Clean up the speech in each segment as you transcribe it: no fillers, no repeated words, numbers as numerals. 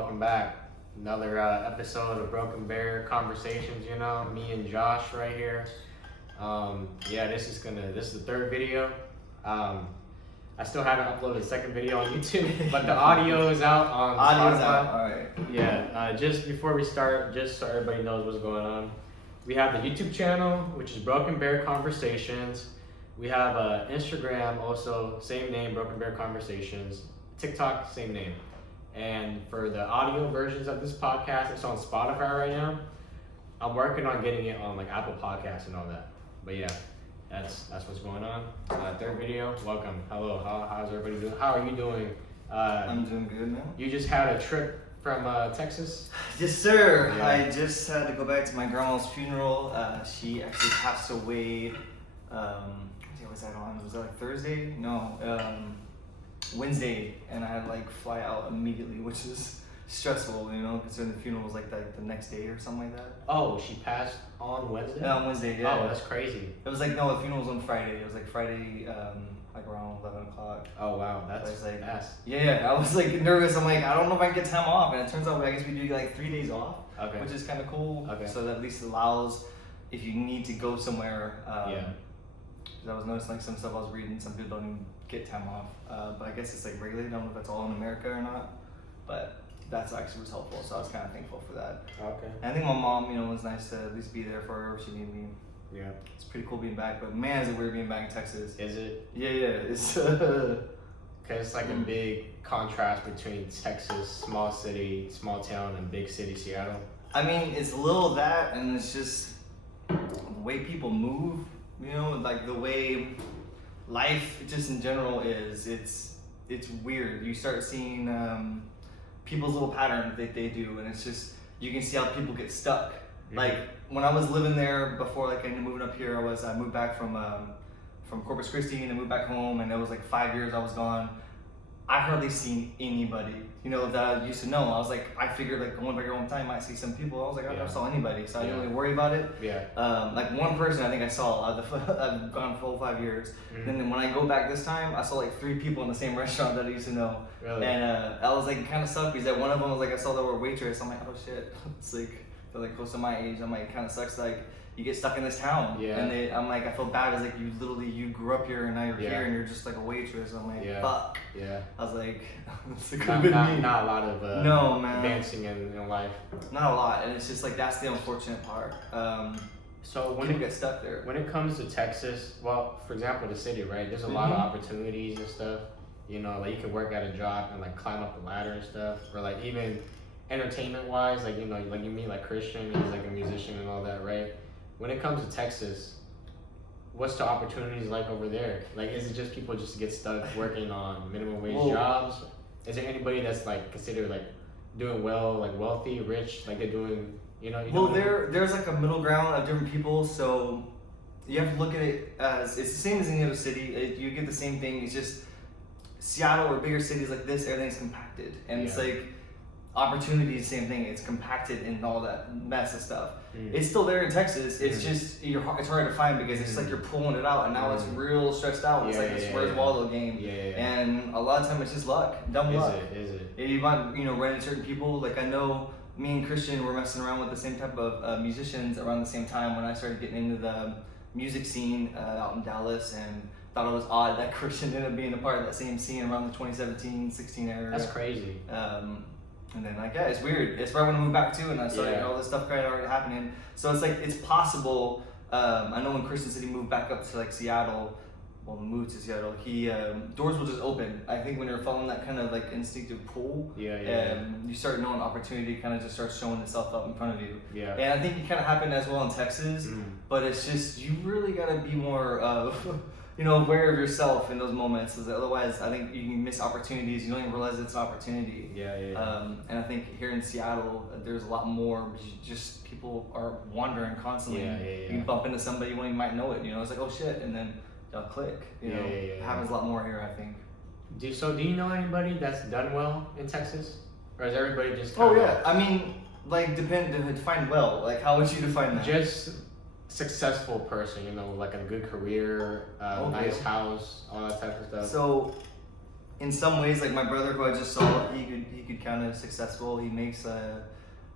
welcome back. Another episode of Broken Bear Conversations. Me and Josh right here. This is the third video. I still haven't uploaded the second video on YouTube, but the audio is out on Audio's Spotify. out, alright. Yeah. Just before we start, just so everybody knows what's going on, we have the YouTube channel, which is Broken Bear Conversations. We have Instagram, also same name, Broken Bear Conversations. TikTok, same name. And for the audio versions of this podcast, it's on Spotify right now. I'm working on getting it on like Apple Podcasts and all that. But yeah, that's what's going on. Third video, welcome. Hello, how's everybody doing? How are you doing? I'm doing good now. You just had a trip from Texas? Yes, sir. Yeah. I just had to go back to my grandma's funeral. She actually passed away. What was that on? Was that like Thursday? No, Wednesday, and I had to like fly out immediately, which is stressful, considering the funeral was like the next day or something like that. Oh, she passed on Wednesday? On Wednesday, yeah. Oh, that's crazy. It was like, no, the funeral was on Friday. It was like Friday, like around 11 o'clock. Oh, wow, that's I was like, fast. Yeah, I was like nervous. I'm like, I don't know if I can get time off, and it turns out I guess we do like 3 days off, Okay. which is kind of cool. Okay. So that at least allows if you need to go somewhere. Yeah. 'Cause I was noticing like some stuff I was reading, some people don't even get time off, but I guess it's like regulated. I don't know if that's all in America or not, but that's actually was helpful. So I was kind of thankful for that. Okay. And I think my mom, was nice to at least be there for her if she needed me. Yeah. It's pretty cool being back, but man, is it weird being back in Texas. Is it? Yeah, it's. Because it's like a big contrast between Texas, small city, small town, and big city, Seattle. I mean, it's a little of that, and it's just the way people move. Like the way life, just in general, is. It's weird. You start seeing people's little patterns that they do, and it's just you can see how people get stuck. Mm-hmm. Like when I was living there before, like I ended up moving up here, I moved back from Corpus Christi and I moved back home, and it was like 5 years I was gone. I hardly seen anybody, that I used to know. I was like, I figured like going back here one time, I might see some people. I was like, I never saw anybody, so I didn't really worry about it. Yeah. Like one person I think I saw. I've gone full 5 years. Mm-hmm. And then when I go back this time, I saw like 3 people in the same restaurant that I used to know. Really? And I was like, it kind of sucked because that one of them was like, I saw they were a waitress. I'm like, oh shit. It's like, they're like close to my age. I'm like, it kind of sucks. Like, you get stuck in this town. Yeah. And I'm like, I feel bad. It's like you grew up here and now you're Yeah. here and you're just like a waitress. I'm like, Yeah. fuck. Yeah. I was like, this could have been me. Not a lot of No, man. advancing in life. Not a lot. And it's just like, that's the unfortunate part. So People get stuck there. when it comes to Texas, well, for example, the city, right? There's a lot of opportunities and stuff. Like you could work at a job and like climb up the ladder and stuff, or like even entertainment wise, like like you meet like Christian, he's like a musician and all that, right? When it comes to Texas, what's the opportunities like over there? Like, is it just people just get stuck working on minimum wage jobs? Is there anybody that's like considered like doing well, like wealthy, rich, like they're doing, Well, there's like a middle ground of different people, so you have to look at it as it's the same as any other city. You get the same thing. It's just Seattle or bigger cities like this, everything's compacted, and it's like opportunity, same thing. It's compacted and all that mess of stuff. It's still there in Texas. It's just it's hard to find because it's like you're pulling it out, and now it's real stretched out. It's like this Where's Waldo game, and a lot of time it's just luck, dumb luck. Is it? You might run into certain people. Like I know me and Christian were messing around with the same type of musicians around the same time when I started getting into the music scene out in Dallas, and thought it was odd that Christian ended up being a part of that same scene around the 2017-16 era. That's crazy. And then it's weird. It's right when I moved back too, and I saw all this stuff kind of already happening. So it's like it's possible. I know when Christian said he moved back up to like Seattle, moved to Seattle, he doors will just open. I think when you're following that kind of like instinctive pull, you start knowing opportunity kind of just starts showing itself up in front of you. Yeah. And I think it kind of happened as well in Texas, but it's just you really gotta be more aware of yourself in those moments, because otherwise I think you can miss opportunities. You don't even realize it's an opportunity. And I think here in Seattle, there's a lot more. Just people are wandering constantly. You bump into somebody when you might know it. It's like, oh shit, and then they'll click. It happens a lot more here, I think. Do you know anybody that's done well in Texas, or is everybody just? I mean, like define well. Like, how would you define that? Just successful person, like a good career, nice house, all that type of stuff. So in some ways, like my brother who I just saw, he could count as successful. He makes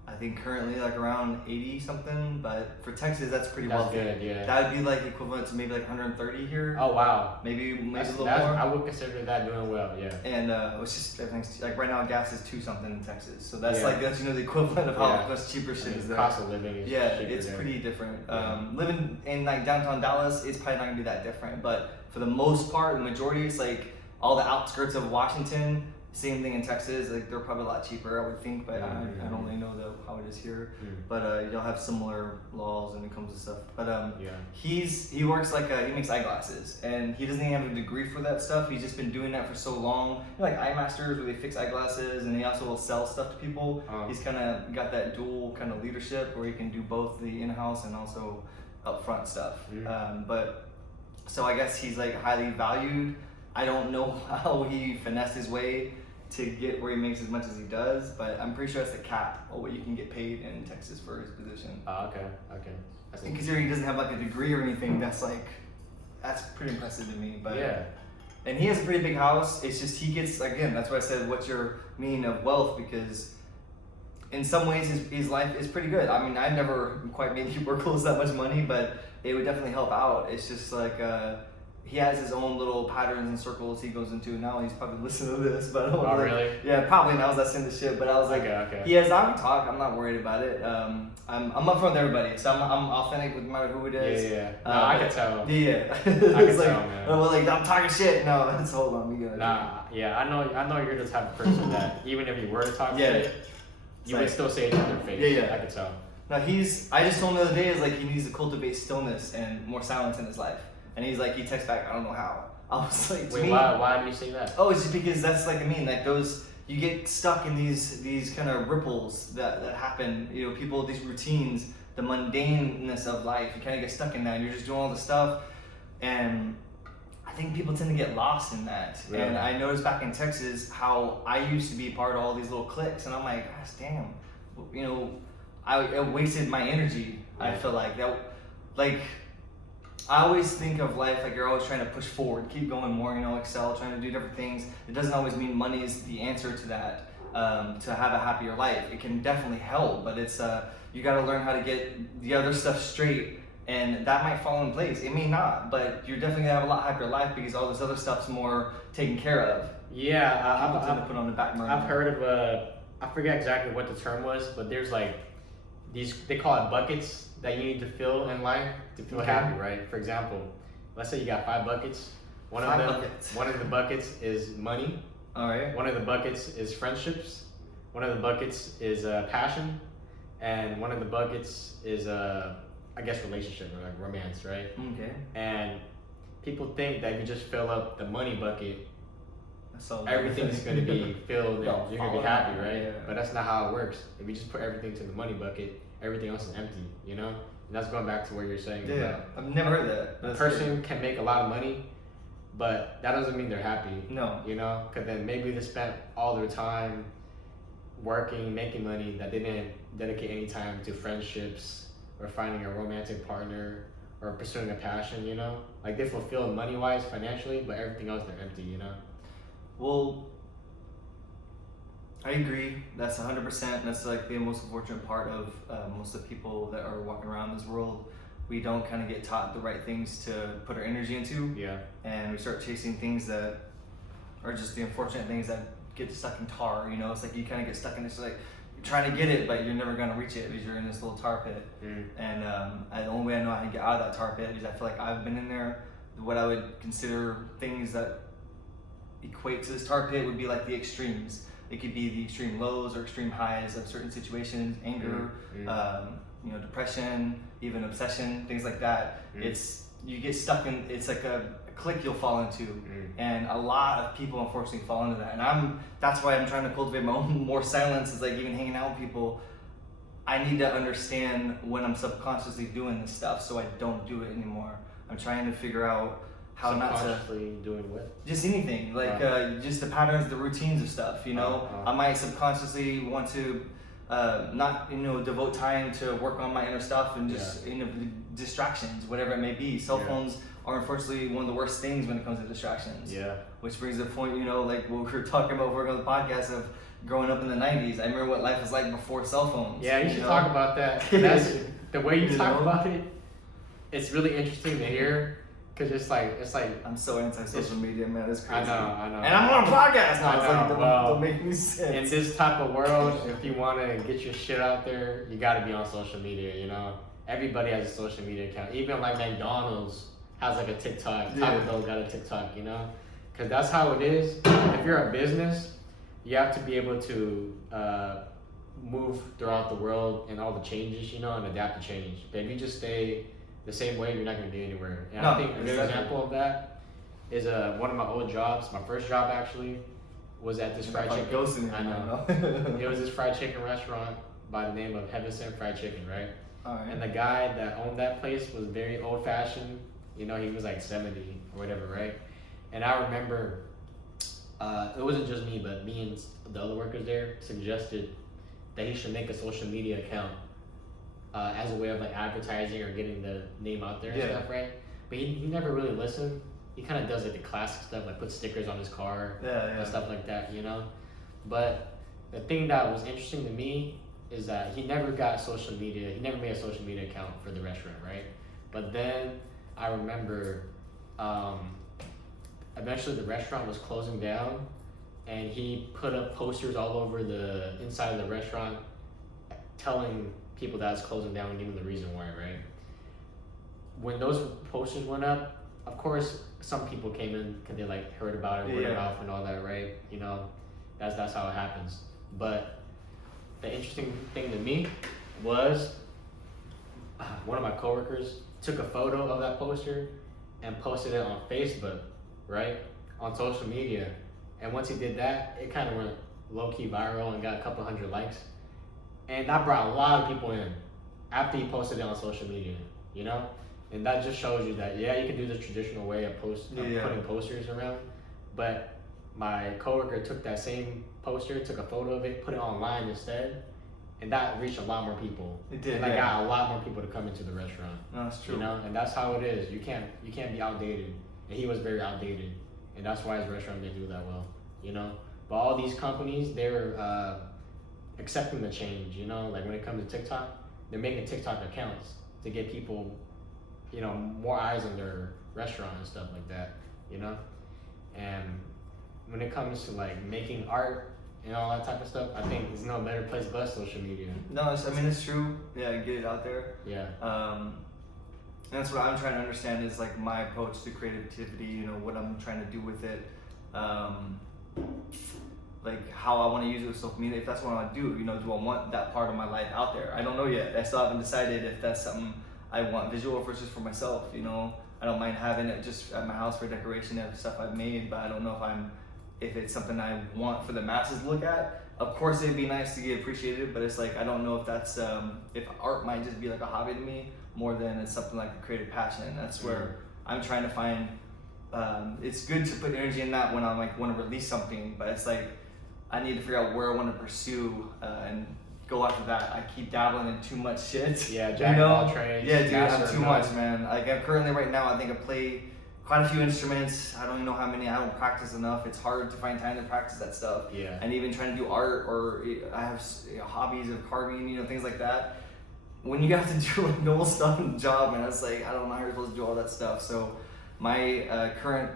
I think currently like around 80 something, but for Texas that's pretty That's wealthy. good, yeah. That would be like equivalent to maybe like 130 here. Oh wow. Maybe a little That's, more. I would consider that doing well, yeah. And it's just everything's like right now gas is 2 something in Texas, so that's Yeah. like that's the equivalent of how Yeah. much cheaper shit is there. Cost of living is Yeah, cheaper it's there. pretty different. Yeah. Living in like downtown Dallas, it's probably not gonna be that different, but for the most part, the majority, it's like all the outskirts of Washington. Same thing in Texas, like they're probably a lot cheaper, I would think, but I don't really know how it is here. But you'll have similar laws when it comes to stuff. But Yeah. he works like he makes eyeglasses, and he doesn't even have a degree for that stuff. He's just been doing that for so long. You know, like Eye Masters, where they fix eyeglasses, and he also will sell stuff to people. He's kind of got that dual kind of leadership where he can do both the in-house and also upfront stuff. But so I guess he's like highly valued. I don't know how he finessed his way to get where he makes as much as he does, but I'm pretty sure that's the cap of what you can get paid in Texas for his position. Oh, okay. That's And considering he doesn't have like a degree or anything, that's pretty impressive to me. But yeah. and he has a pretty big house. It's just he gets, again, that's why I said what's your meaning of wealth, because in some ways his life is pretty good. I mean, I never quite made work close that much money, but it would definitely help out. It's just like he has his own little patterns and circles he goes into. Now he's probably listening to this, but I don't Oh, know. really? Yeah, probably now that's in the shit. But I was like, Okay. he has I can talk. I'm not worried about it. I'm upfront with everybody, so I'm authentic with no matter who it is. Yeah. No, I can tell. Yeah, I can it's like, tell, man. well, like I'm talking shit. No, it's hold on, we gotta. Nah, yeah, I know you're the type of person that even if you were to talk Yeah. shit, you would like- still say it to their face. Yeah. I can tell. No, I just told him the other day is like he needs to cultivate stillness and more silence in his life, and he's like he texts back, I don't know how. I was like, to Wait, me, why do you say that? oh, it's just because that's like like those you get stuck in these kind of ripples that happen. You know, people these routines, the mundaneness of life. You kind of get stuck in that. And you're just doing all the stuff, and I think people tend to get lost in that. Really? And I noticed back in Texas how I used to be part of all these little cliques, and I'm like, gosh, damn, you know, I wasted my energy. I Yeah. feel like that, like. I always think of life like you're always trying to push forward, keep going more, you know, excel, trying to do different things. It doesn't always mean money is the answer to that, to have a happier life. It can definitely help, but it's, you gotta learn how to get the other stuff straight, and that might fall in place. It may not, but you're definitely gonna have a lot happier life because all this other stuff's more taken care of. Yeah, People tend to put on the back burner. I've heard of I forget exactly what the term was, but there's like they call it buckets that you need to fill in life to feel Okay. happy, right? For example, let's say you got 5 buckets. One Five of them, buckets. one of the buckets is money. All right. One of the buckets is friendships. One of the buckets is passion, and one of the buckets is I guess relationship or like romance, right? Okay. And people think that if you just fill up the money bucket, So everything's going to be filled and No, you're going to be follow happy, that, right? yeah. But that's not how it works. If you just put everything to the money bucket, everything else is empty, you know? And that's going back to what you're saying. Yeah, about I've never heard that. a That's person can make a lot of money, but that doesn't mean they're happy, good. No. you know? Because then maybe they spent all their time working, making money, that they didn't dedicate any time to friendships or finding a romantic partner or pursuing a passion, you know? Like they fulfill money-wise, financially, but everything else they're empty, you know? Well, I agree. That's 100%. That's like the most unfortunate part of most of the people that are walking around this world. We don't kind of get taught the right things to put our energy into, Yeah. and we start chasing things that are just the unfortunate things that get stuck in tar. You know, it's like you kind of get stuck in this like you're trying to get it, but you're never gonna reach it because you're in this little tar pit. And the only way I know how to get out of that tar pit is I feel like I've been in there. What I would consider things that equate to this tar pit would be like the extremes. It could be the extreme lows or extreme highs of certain situations, anger, you know, depression, even obsession, things like that. It's you get stuck in. It's like a clique you'll fall into, and a lot of people unfortunately fall into that. And that's why I'm trying to cultivate my own more silence. Is like even hanging out with people. I need to understand when I'm subconsciously doing this stuff, so I don't do it anymore. I'm trying to figure out how not to. Subconsciously doing what? Just anything, like just the patterns, the routines of stuff, you know? Uh-huh. I might subconsciously want to not devote time to work on my inner stuff and just distractions, whatever it may be. Cell phones are unfortunately one of the worst things when it comes to distractions. Yeah. Which brings the point, like what we were talking about working on the podcast of growing up in the 90s. I remember what life was like before cell phones. Yeah, you should talk about that. That's the way you talk about it. It's really interesting to hear. Cause it's like I'm so anti-social media, man. It's crazy. I know. And I'm on a podcast now. It's like, well, don't make me sense. In this type of world, if you want to get your shit out there, you got to be on social media. Everybody has a social media account. Even like McDonald's has like a TikTok. Taco Bell got a TikTok. Because that's how it is. If you're a business, you have to be able to move throughout the world and all the changes, and adapt to change. But if you just stay the same way, you're not going to get anywhere. And I think a good example of that is one of my old jobs. My first job actually was at this fried chicken. I know. It was this fried chicken restaurant by the name of Heaven Sent Fried Chicken, right? All right. And the guy that owned that place was very old fashioned. He was like 70 or whatever, right? And I remember it wasn't just me, but me and the other workers there suggested that he should make a social media account as a way of like advertising or getting the name out there and stuff, right? But he never really listened. He kind of does like the classic stuff, like put stickers on his car and stuff like that, But the thing that was interesting to me is that he never got social media. He never made a social media account for the restaurant, right? But then I remember eventually the restaurant was closing down, and he put up posters all over the inside of the restaurant telling people that it's closing down and giving the reason why, right? When those posters went up, of course, some people came in because they like heard about it, word of mouth and all that, right? That's how it happens. But the interesting thing to me was one of my coworkers took a photo of that poster and posted it on Facebook, right? On social media. And once he did that, it kind of went low-key viral and got a couple hundred likes. And that brought a lot of people in after he posted it on social media, And that just shows you that, you can do the traditional way of putting posters around. But my coworker took that same poster, took a photo of it, put it online instead. And that reached a lot more people. It did. And I got a lot more people to come into the restaurant. No, that's true. And that's how it is. You can't be outdated. And he was very outdated. And that's why his restaurant didn't do that well, But all these companies, they're accepting the change, Like when it comes to TikTok, they're making TikTok accounts to get people, more eyes on their restaurant and stuff like that, And when it comes to like making art and all that type of stuff, I think there's no better place but social media. No, it's true. Yeah, get it out there. Yeah. And that's what I'm trying to understand is like my approach to creativity, what I'm trying to do with it. Like how I want to use it with social media, if that's what I want to do, do I want that part of my life out there? I don't know yet. I still haven't decided if that's something I want visual or if it's just for myself, I don't mind having it just at my house for decoration of stuff I've made, but I don't know if it's something I want for the masses to look at. Of course, it'd be nice to get appreciated, but it's like, I don't know if that's, if art might just be like a hobby to me more than it's something like a creative passion. That's where I'm trying to find, it's good to put energy in that when I like want to release something, but it's like, I need to figure out where I want to pursue and go after that. I keep dabbling in too much shit. Yeah, jack of all trades. Yeah, dude, I'm too much, man. Like I'm currently right now, I think I play quite a few instruments. I don't even know how many. I don't practice enough. It's hard to find time to practice that stuff. Yeah. And even trying to do art, or I have hobbies of carving, things like that. When you have to do like normal stuff in the job, man, it's like I don't know how you're supposed to do all that stuff. So my current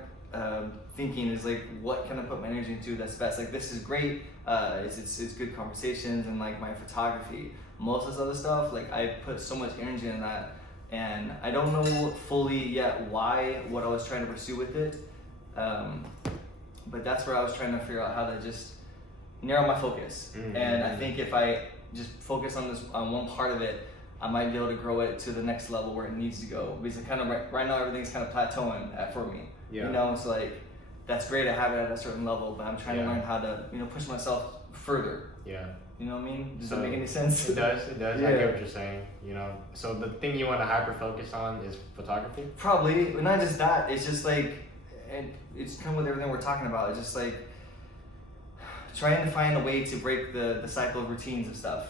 thinking is like, what can I put my energy into that's best? Like this is great. It's good conversations and like my photography. Most of this other stuff, like I put so much energy in that. And I don't know fully yet what I was trying to pursue with it, but that's where I was trying to figure out how to just narrow my focus. Mm-hmm. And I think if I just focus on one part of it, I might be able to grow it to the next level where it needs to go. Because kind of right now everything's kind of plateauing for me. Yeah. It's like that's great. I have it at a certain level, but I'm trying to learn how to push myself further. Yeah. You know what I mean? Does that make any sense? It does. Yeah. I get what you're saying. So the thing you want to hyper focus on is photography? Probably, but not just that. It's just like, and it's kind of with everything we're talking about. It's just like trying to find a way to break the cycle of routines of stuff.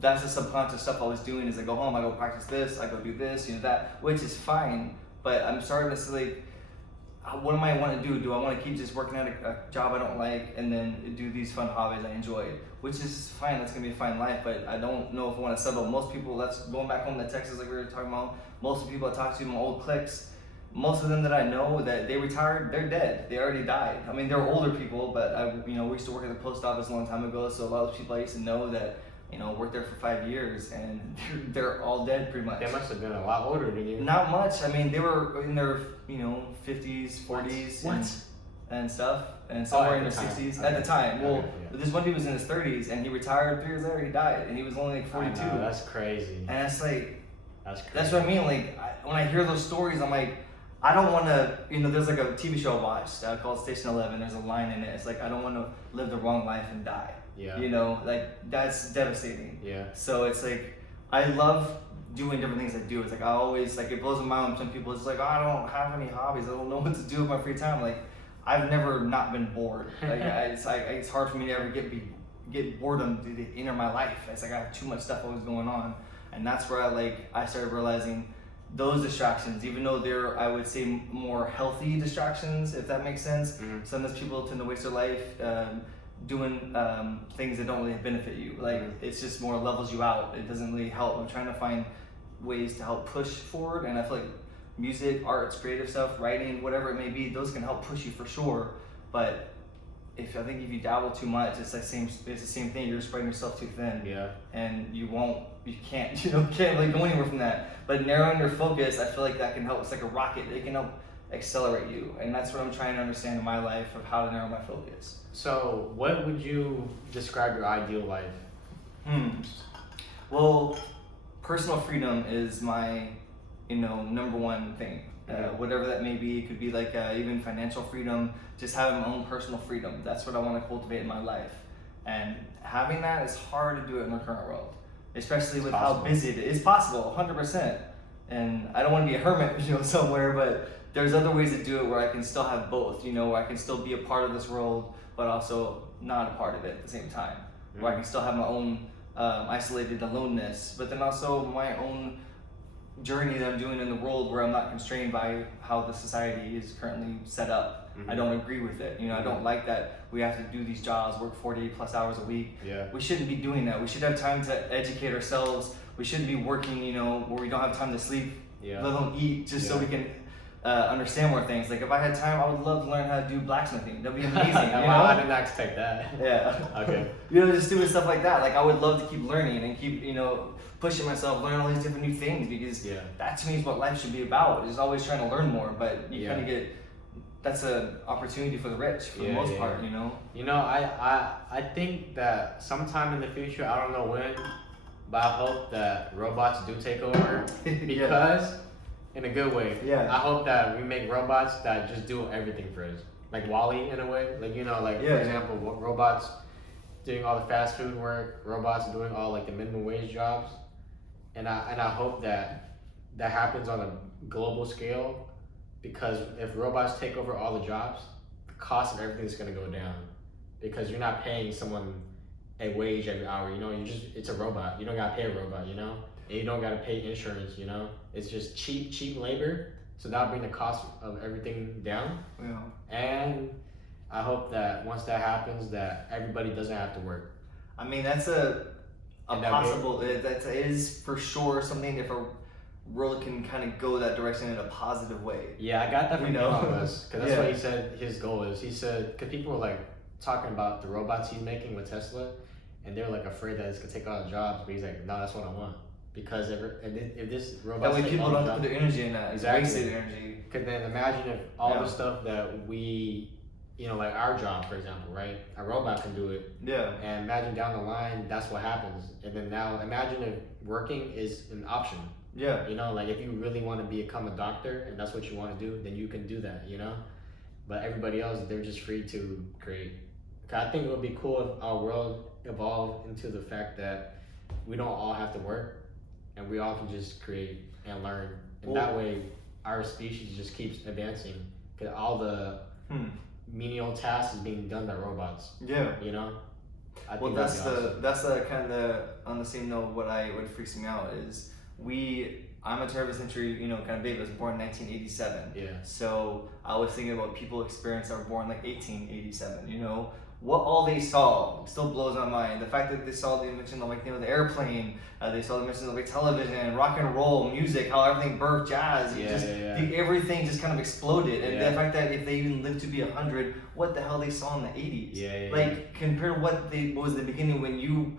That's the subconscious stuff I was doing. Is I go home, I go practice this, I go do this, that, which is fine. But I'm starting to see what am I want to do? Do I want to keep just working at a job I don't like and then do these fun hobbies I enjoy? Which is fine, that's gonna be a fine life, but I don't know if I want to settle. Most people, that's going back home to Texas like we were talking about, most of the people I talk to, my old cliques, most of them that I know that they retired, they're dead. They already died. I mean, they're older people, but we used to work at the post office a long time ago, so a lot of people I used to know that worked there for 5 years, and they're all dead pretty much. They must have been a lot older than you. Not much. I mean, they were in their 50s, 40s, and stuff, and somewhere in their 60s at the time. Well, this one dude was in his 30s, and he retired 3 years later. He died, and he was only like 42. I know, that's crazy. And it's like, that's crazy. That's what I mean. Like when I hear those stories, I'm like, I don't want to. There's like a TV show I watched called Station 11. There's a line in it. It's like, I don't want to live the wrong life and die. Yeah. Like that's devastating. Yeah. So it's like, I love doing different things I do. It's like I always it blows my mind when some people it's like, oh, I don't have any hobbies. I don't know what to do with my free time. Like I've never not been bored. Like it's hard for me to ever get boredom to enter my life. It's like I have too much stuff always going on, and that's where I started realizing those distractions, even though they're, I would say, more healthy distractions, if that makes sense. Mm-hmm. Sometimes people tend to waste their life doing things that don't really benefit you. Like it's just more levels you out. It doesn't really help. I'm trying to find ways to help push forward, and I feel like music, arts, creative stuff, writing, whatever it may be, those can help push you for sure. But I think if you dabble too much, it's the same thing. You're spreading yourself too thin. Yeah. And you can't really go anywhere from that. But narrowing your focus, I feel like that can help. It's like a rocket. It can help accelerate you, and that's what I'm trying to understand in my life of how to narrow my focus. So, what would you describe your ideal life? Well, personal freedom is my, number one thing. Whatever that may be, it could be like even financial freedom, just having my own personal freedom. That's what I want to cultivate in my life. And having that is hard to do it in the current world, especially with how busy it is. It's possible, 100%. And I don't want to be a hermit, somewhere, but there's other ways to do it where I can still have both, where I can still be a part of this world, but also not a part of it at the same time. Where I can still have my own isolated aloneness, but then also my own journey that I'm doing in the world where I'm not constrained by how the society is currently set up. I don't agree with it. I don't like that we have to do these jobs, work 40 plus hours a week. Yeah. We shouldn't be doing that. We should have time to educate ourselves. We shouldn't be working, where we don't have time to sleep, let alone eat, just so we can understand more things. Like if I had time, I would love to learn how to do blacksmithing. That'd be amazing. I didn't expect that. Yeah. Okay. Just doing stuff like that. Like I would love to keep learning and keep, pushing myself, learn all these different new things, because that to me is what life should be about. Is always trying to learn more, but you kind of that's an opportunity for the rich for the most part. I think that sometime in the future, I don't know when, but I hope that robots do take over because. In a good way. Yeah. I hope that we make robots that just do everything for us. Like WALL-E in a way. Like, for example, robots doing all the fast food work, robots doing all like the minimum wage jobs. And I hope that happens on a global scale, because if robots take over all the jobs, the cost of everything is going to go down, because you're not paying someone a wage every hour. It's a robot. You don't got to pay a robot, And you don't gotta pay insurance, It's just cheap labor. So that'll bring the cost of everything down. Yeah. And I hope that once that happens, that everybody doesn't have to work. I mean, that's a possible. That is for sure something if a world can kind of go that direction in a positive way. Yeah, I got that from Elon Musk, because that's what he said his goal is. He said, because people were like talking about the robots he's making with Tesla, and they're like afraid that it's gonna take all the jobs, but he's like, no, that's what I want. Because if this robot, that way people don't put their energy in that. Exactly. Wasted energy. Because then imagine if all the stuff that we, like our job, for example, right? A robot can do it. Yeah. And imagine down the line, that's what happens. And then now imagine if working is an option. Yeah. Like if you really want to become a doctor and that's what you want to do, then you can do that, But everybody else, they're just free to create. I think it would be cool if our world evolved into the fact that we don't all have to work, and we all can just create and learn. And that way, our species just keeps advancing. Because all the menial tasks is being done by robots. Yeah. You know. I Well, think that's that'd be awesome. that's the kind of on the same note. What freaks me out is I'm a turn of the century, kind of baby. I was born in 1987. Yeah. So I was thinking about people experience that were born like 1887. What all they saw still blows my mind. The fact that they saw the invention of the airplane, they saw the invention of television, rock and roll, music, how everything birthed jazz. Everything just kind of exploded. And the fact that if they even lived to be 100, what the hell they saw in the 80s? Compared to what was the beginning when you,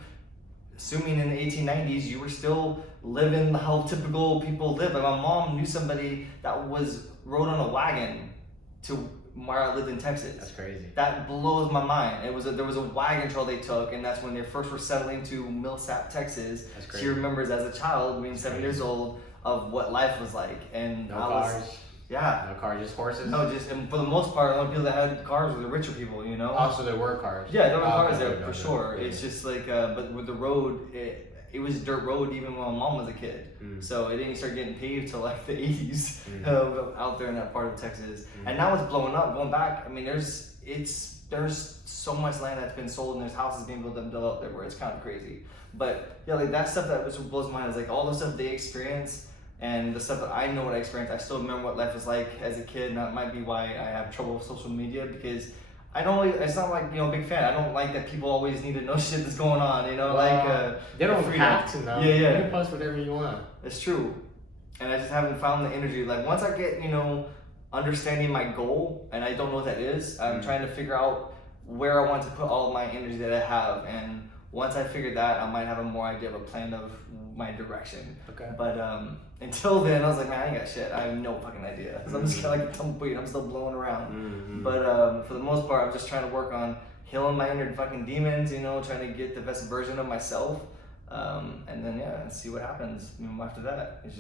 assuming in the 1890s, you were still living how typical people live. Like my mom knew somebody that rode on a wagon to where I lived in Texas. That's crazy. That blows my mind. There was a wagon trail they took, and that's when they first were settling to Millsap, Texas. That's crazy. She remembers as a child, being 7 years old, of what life was like. And no cars. Yeah. No cars, just horses. No, and for the most part, the only people that had cars were the richer people. Also, there were cars. Yeah, there were cars there for sure. Yeah. It's just like, but with the road, it was a dirt road even when my mom was a kid. So it didn't start getting paved till like the 80s out there in that part of Texas. And now it's blowing up. Going back, I mean, there's so much land that's been sold, and there's houses being built and developed everywhere. It's kind of crazy. But yeah, like that stuff that blows my mind is like all the stuff they experience and the stuff that I know what I experienced. I still remember what life was like as a kid, and that might be why I have trouble with social media, because I don't really, it's not like, big fan. I don't like that people always need to know shit that's going on, they don't have to know. Yeah. You can post whatever you want. It's true. And I just haven't found the energy. Like once I get, understanding my goal, and I don't know what that is, I'm trying to figure out where I want to put all of my energy that I have. And once I figure that, I might have a more idea of a plan of my direction. Okay. But until then, I was like, man, I ain't got shit. I have no fucking idea. So I'm just kind of like a tumbleweed. I'm still blowing around. But for the most part, I'm just trying to work on healing my inner fucking demons. Trying to get the best version of myself. And then see what happens. After that, it's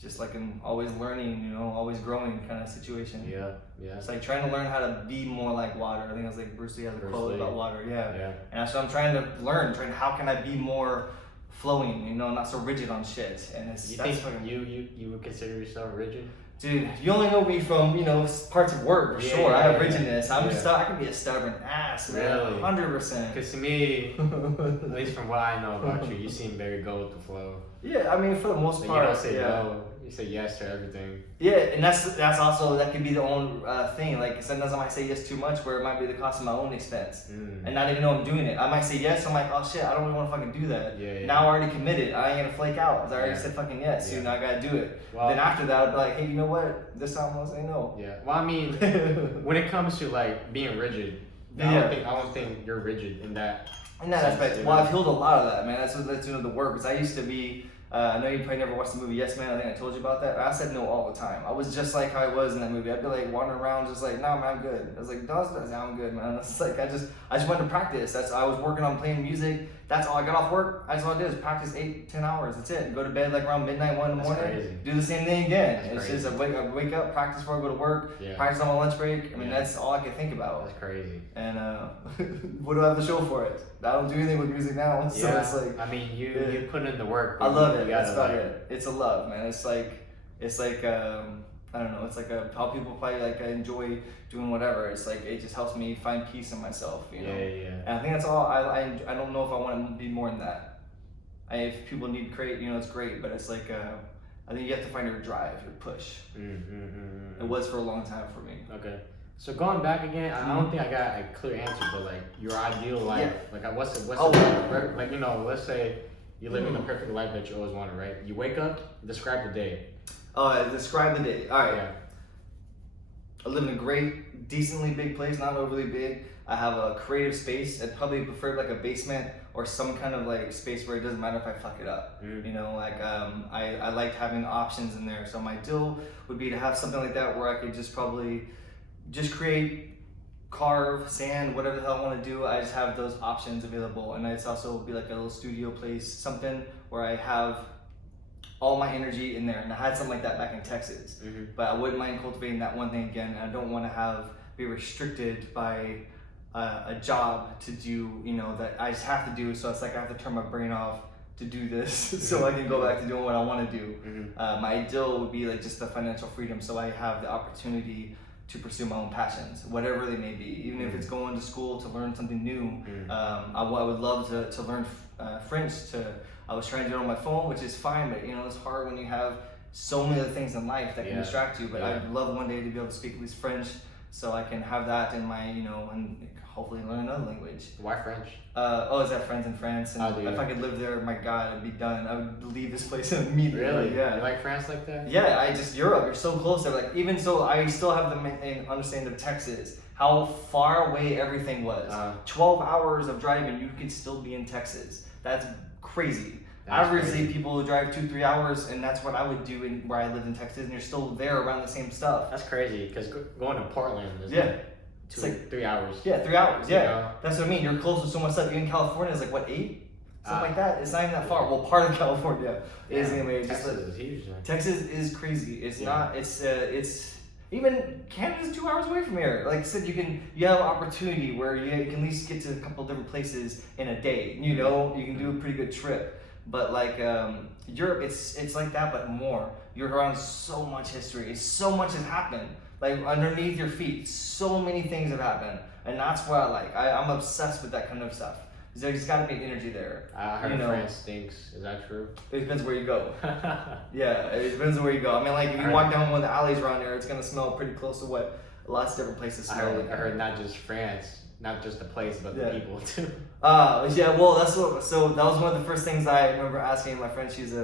just like an always learning, always growing kind of situation. Yeah. It's like trying to learn how to be more like water. I think it was like Bruce Lee has a quote about water. Yeah. And that's what I'm trying to learn. How can I be more flowing, not so rigid on shit. And you would consider yourself rigid? Dude, you only know me from, parts of work, for sure. I have rigidness. I can be a stubborn ass, man. Really? 100%. Because to me, at least from what I know about you, you seem very go with the flow. Yeah, I mean, for the most part, you don't say no. You say yes to everything. Yeah, and that's also, that could be the own thing. Like sometimes I might say yes too much, where it might be the cost of my own expense, and not even know I'm doing it. I might say yes, I'm like, oh shit, I don't really want to fucking do that. Now I already committed. I ain't gonna flake out, because I already said fucking yes. So now I gotta do it. Well, then after that, I'll be like, hey, you know what? This time I'll say no. Yeah. Well, I mean, when it comes to like being rigid, I don't think you're rigid in that. In that aspect. Well, I've healed a lot of that, man. That's the work. Because I used to be. I know you probably never watched the movie Yes Man. I think I told you about that. I said no all the time. I was just like how I was in that movie. I'd be like wandering around, just like, nah, man, I'm good. I was like, I'm good, man. It's like I just went to practice. I was working on playing music. That's all I got off work. That's all I did is practice 8-10 hours. That's it. Go to bed like around midnight, 1 in the morning. Crazy. Do the same thing again. That's it's just I wake up, practice before I go to work. Practice on my lunch break. I mean, that's all I can think about. That's crazy. And what do I have to show for it? I don't do anything with music now. So it's like, I mean, you put in the work. I love it. That's about it. It's a love, man. It's like I don't know. It's like how people probably like enjoy doing whatever. It's like it just helps me find peace in myself, Yeah. And I think that's all. I don't know if I want to be more than that. If people need create, it's great, but it's like I think you have to find your drive, your push. It was for a long time for me. Okay. So going back again, I don't think I got a clear answer, but like your ideal life, like what's the like let's say you're living the perfect life that you always wanted, right? You wake up, describe the day. Describe the day. All right. Yeah. I live in a great, decently big place, not overly big. I have a creative space. I'd probably prefer like a basement or some kind of like space where it doesn't matter if I fuck it up. I like having options in there. So my ideal would be to have something like that where I could just create, carve, sand, whatever the hell I want to do. I just have those options available. And it's also be like a little studio place, something where I have all my energy in there. And I had something like that back in Texas. But I wouldn't mind cultivating that one thing again. And I don't want to be restricted by a job to do, that I just have to do. So it's like I have to turn my brain off to do this so I can go back to doing what I want to do. My ideal would be like just the financial freedom, so I have the opportunity to pursue my own passions, whatever they may be. Even if it's going to school to learn something new, I would love to learn French. I was trying to do it on my phone, which is fine, but it's hard when you have so many other things in life that can distract you. But I'd love one day to be able to speak at least French, so I can have that in my, and hopefully learn another language. Why French? I have friends in France, and if I could live there, my God, I'd be done. I would leave this place immediately. Really? Yeah. You like France like that? Yeah, Europe, you're so close there. Like, even so, I still have the understanding of Texas, how far away everything was. 12 hours of driving, you could still be in Texas. That's crazy. Averagely, people drive 2-3 hours, and that's what I would do where I lived in Texas, and you're still there around the same stuff. That's crazy, because going to Portland is like 3 hours. Yeah, 3 hours. Yeah, you know? That's what I mean. You're close to so much stuff. Even in California, it's like what, 8? Something like that. It's not even that far. Well, part of California is anyway. Texas is huge. Man. Texas is crazy. It's not. It's even Canada's 2 hours away from here. Like I said, you have an opportunity where you can at least get to a couple different places in a day. You can do a pretty good trip. But like Europe, it's like that, but more. You're around so much history. So much has happened. Like underneath your feet, so many things have happened, and that's what I like. I'm obsessed with that kind of stuff. There's got to be energy there. I heard France stinks. Is that true? It depends where you go. Yeah, it depends on where you go. I mean, like if you walk down one of the alleys around there, it's gonna smell pretty close to what lots of different places smell. I heard not just France, not just the place, but the people too. Yeah. Well, so that was one of the first things I remember asking my friend. She's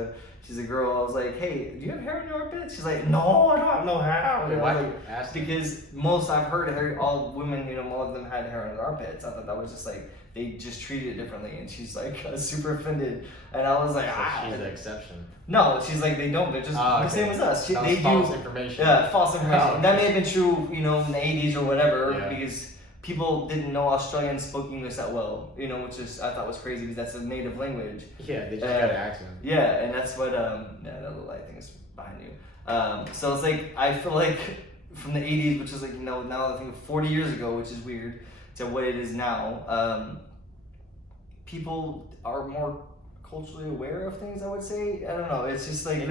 a girl. I was like, hey, do you have hair in your armpits? She's like, no, I don't have no hair. Wait, why? Like, because I've heard all women, most of them had hair in their armpits. I thought that was just like, they just treated it differently. And she's like, super offended. And I was like, she's the exception. No, she's like, they don't. They're just the same as us. They false information. Yeah, false information. Okay. That may have been true, in the 80s or whatever, because people didn't know Australians spoke English that well, which is I thought was crazy because that's a native language. Yeah, they just got an accent. Yeah, and that's what that little light thing is behind you. So it's like I feel like from the 80s, which is like now I think 40 years ago, which is weird, to what it is now. People are more culturally aware of things. I would say. I don't know. It's just like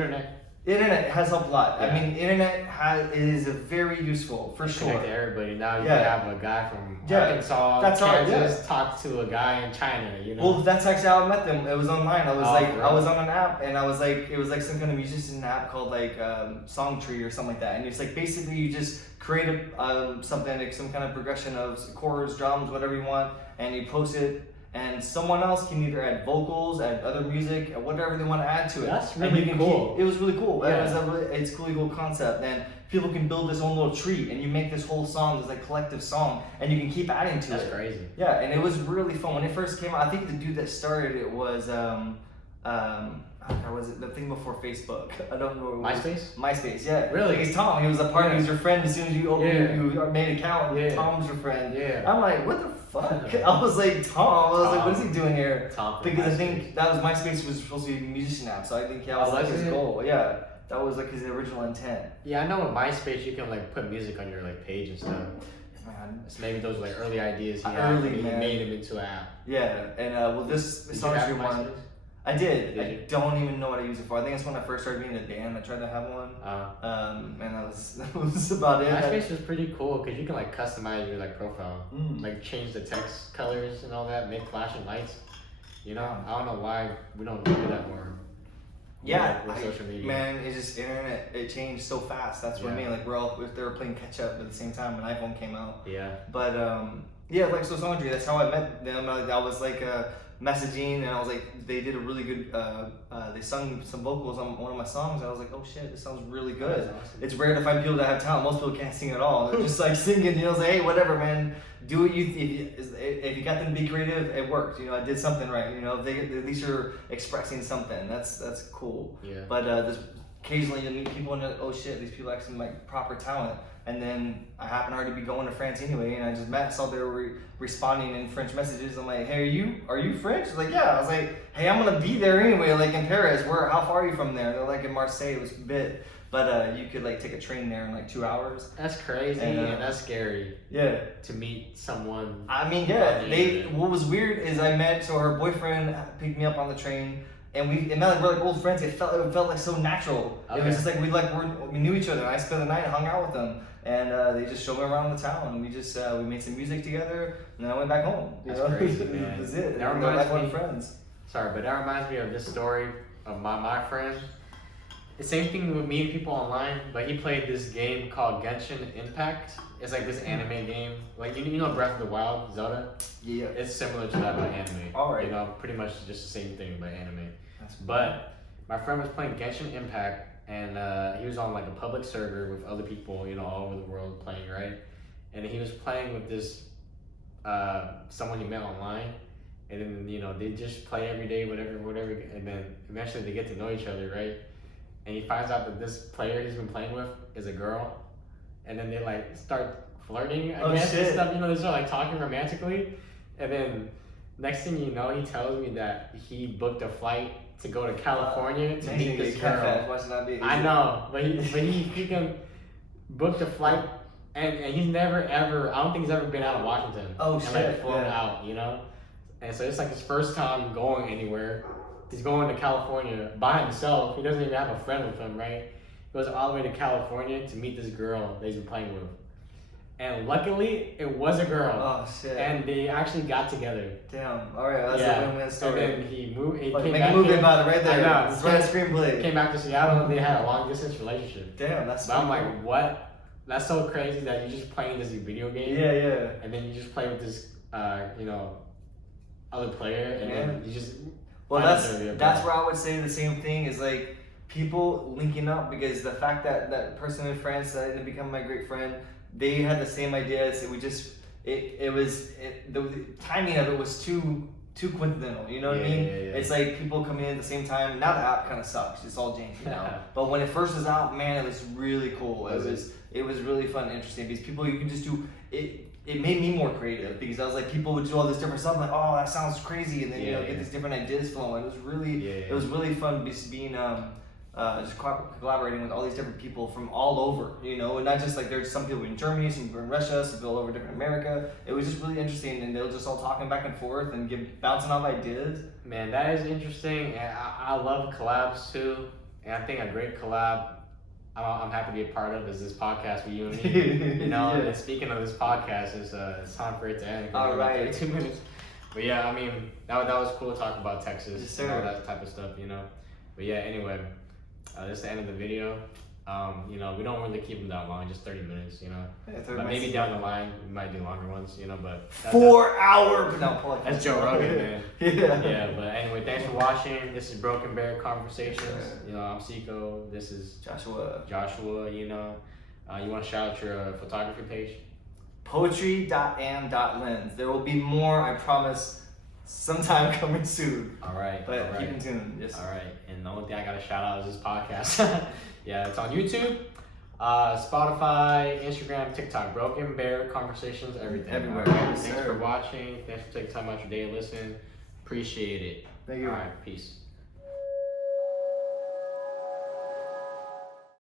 Internet has helped a lot. I mean, internet is very useful for sure. Connect to everybody. Now you can have a guy from Arkansas, Kansas, talk to a guy in China. Well, that's actually how I met them. It was online. I was on an app, and it was like some kind of musician app called like Songtree or something like that. And it's like basically you just create something like some kind of progression of chords, drums, whatever you want, and you post it. And someone else can either add vocals, add other music, whatever they want to add to it. That's really cool. It was really cool. Yeah. It's a really cool concept. And people can build this own little tree, and you make this whole song, this like collective song, and you can keep adding to it. That's crazy. Yeah, and it was really fun. When it first came out, I think the dude that started it was, was it the thing before Facebook? I don't know. MySpace? MySpace, yeah. Really? He's Tom. He was a partner. He was your friend as soon as you made an account. Yeah. Tom's your friend. Yeah. I'm like, what the fuck? I was like, Tom. I was like, what is he doing here? Tom because I think that was MySpace was supposed to be a musician app, so I think that was like his goal. Yeah. That was like his original intent. Yeah, I know with MySpace you can like put music on your like page and stuff. Man. So maybe those like early ideas he had, he made them into an app. Yeah, and this Songtree one. I did. I don't even know what I use it for. I think it's when I first started being in a band. I tried to have one. And that was about it. MySpace was pretty cool because you can like customize your like profile, like change the text colors and all that, make flashing lights. I don't know why we don't do that more. Yeah, with social media. Man, it's just internet. It changed so fast. That's what I mean. Like they were playing catch up at the same time when iPhone came out. Yeah. But like so Songtree. That's how I met them. I was like messaging, and I was like, they did a really good. They sung some vocals on one of my songs. And I was like, oh shit, this sounds really good. Awesome. It's rare to find people that have talent. Most people can't sing at all. They're just like singing. It's like, hey, whatever, man. Do what if you got them to be creative, it worked. I did something right. At least you're expressing something. That's cool. Yeah. But occasionally you meet people and you're like, oh shit, these people actually like proper talent. And then I happen to already be going to France anyway, and I just saw they were responding in French messages. I'm like, hey, are you French? She's like, yeah. I was like, hey, I'm gonna be there anyway, like in Paris. How far are you from there? They're like in Marseille. It was a bit. But you could like take a train there in like 2 hours. That's crazy and that's scary. Yeah. To meet someone. I mean, yeah. What was weird is her boyfriend picked me up on the train, and we're like old friends. It felt like so natural. Okay. It was just like we knew each other. I spent the night, hung out with them, and they just showed me around the town, and we just we made some music together, and then I went back home. That's crazy, man. That's it. That And they're reminds like one me- of friends. Sorry, but that reminds me of this story of my friend. The same thing with meeting people online, but he played this game called Genshin Impact. It's like this anime game. Like you know Breath of the Wild, Zelda? Yeah. It's similar to that by anime. Alright. You know, pretty much just the same thing by anime. That's But my friend was playing Genshin Impact, and he was on like a public server with other people, you know, all over the world playing, right? And he was playing with this someone he met online, and then you know they just play every day, whatever, and then eventually they get to know each other, right? And he finds out that this player he's been playing with is a girl, and then they like start flirting, I guess, and shit. stuff. You know, they start like talking romantically, and then next thing you know, he tells me that he booked a flight to go to California to meet this girl. I know, but he freaking booked a flight, and he's never ever. I don't think he's ever been out of Washington. Oh, and, shit, like flown yeah. out, you know. And so it's like his first time going anywhere. He's going to California by himself. He doesn't even have a friend with him, right? He goes all the way to California to meet this girl that he's been playing with. And luckily, it was a girl. Oh shit. And they actually got together. Damn. Alright, that's a win-win story. And then he moved. He Like, came make back a movie here. about it right there. I know. It's right screenplay. Came back to Seattle and they had a long distance relationship. Damn, that's But I'm pretty like, what? That's so crazy that you're just playing this video game. cool. Yeah. And then you just play with this, you know, other player, and Yeah. then you just. Well, find each other, that's where I would say the same thing is like people linking up, because the fact that that person in France that ended up becoming my great friend, they had the same ideas. It was just the timing of it was too coincidental. You know what I mean? Yeah. It's like people coming in at the same time. Now the app kind of sucks. It's all janky now. But when it first was out, man, it was really cool. It was really fun and interesting because people, you can just do it. It made me more creative because I was like, people would do all this different stuff, like, oh, that sounds crazy, and then you know get these different ideas flowing. It was really fun just being just collaborating with all these different people from all over, you know, and not just like there's some people in Germany, some people in Russia, some people all over different America. It was just really interesting, and they were just all talking back and forth and bouncing off ideas. Man, that is interesting, and I love collabs too. And I think a great collab I'm happy to be a part of is this podcast with you and me. You know, Yeah. and speaking of this podcast, it's time for it to end. All right. 32 minutes. But yeah, I mean, that was cool to talk about Texas, Yes, you know, sir. that type of stuff, you know. But yeah, anyway, this is the end of the video. You know, we don't really keep them that long, just 30 minutes, you know. Yeah, But maybe down the line, we might do longer ones, you know, but. 4 hour. No, Paul. That's Joe Rogan, man. Yeah. Yeah, but anyway, thanks for watching. This is Broken Bear Conversations. You know, I'm Seiko. This is Joshua, you know. You want to shout out your photography page? Poetry.am.lens. There will be more, I promise, sometime coming soon. All right. But all right. keep in tune. Yes. All right. And the only thing I got to shout out is this podcast. Yeah, it's on YouTube, Spotify, Instagram, TikTok. Broken Bear Conversations, everything. Everywhere. All right. Yes, Thanks sir. for watching. Thanks for taking time out your day to listen. Appreciate it. Thank you. All right. Peace.